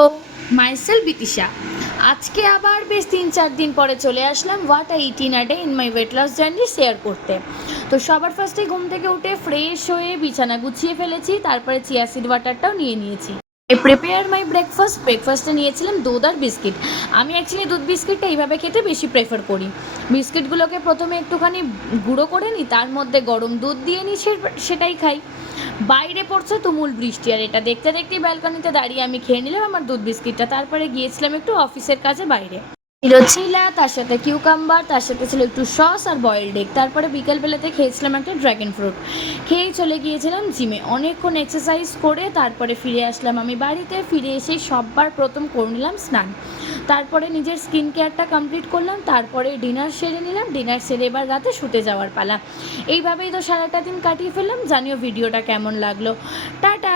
Hello, myself বিতিশা। আজকে আবার বেশ ৩-৪ দিন পরে চলে আসলাম what I eat in a day in my weight loss journey share করতে। তো সবার ফার্স্টে ঘুম থেকে উঠে ফ্রেশ হয়ে বিছানা গুছিয়ে ফেলেছি, তারপরে চিয়া সিড ওয়াটারটাও নিয়ে নিয়েছি। প্রিপেয়ার মাই ব্রেকফাস্টে নিয়েছিলাম দুধ আর বিস্কিট। আমি অ্যাকচুয়ালি দুধ বিস্কিটটা এইভাবে খেতে বেশি প্রেফার করি। বিস্কিটগুলোকে প্রথমে একটুখানি গুঁড়ো করে নিই, তার মধ্যে গরম দুধ দিয়ে নিই, সেটাই খাই। বাইরে পড়ছে তুমুল বৃষ্টি, আর এটা দেখতে দেখতেই ব্যালকনিতে দাঁড়িয়ে আমি খেয়ে নিলাম আমার দুধ বিস্কিটটা। তারপরে গিয়েছিলাম একটু অফিসের কাছে বাইরে। ছিল চিলা, তার সাথে কিউকাম্বার, তার সাথে ছিল একটু সস আর বয়েলড এগ। তারপরে বিকেলবেলাতে খেয়েছিলাম একটা ড্রাগন ফ্রুট। খেয়েই চলে গিয়েছিলাম জিমে, অনেকক্ষণ এক্সারসাইজ করে তারপরে ফিরে আসলাম আমি বাড়িতে। ফিরে এসেই সববার প্রথম করে নিলাম স্নান, তারপরে নিজের স্কিন কেয়ারটা কমপ্লিট করলাম, তারপরে ডিনার সেরে নিলাম। ডিনার সেরে এবার রাতে শুতে যাওয়ার পালা। এইভাবেই তো সারাটা দিন কাটিয়ে ফেললাম। জানিও ভিডিওটা কেমন লাগলো। টাটা।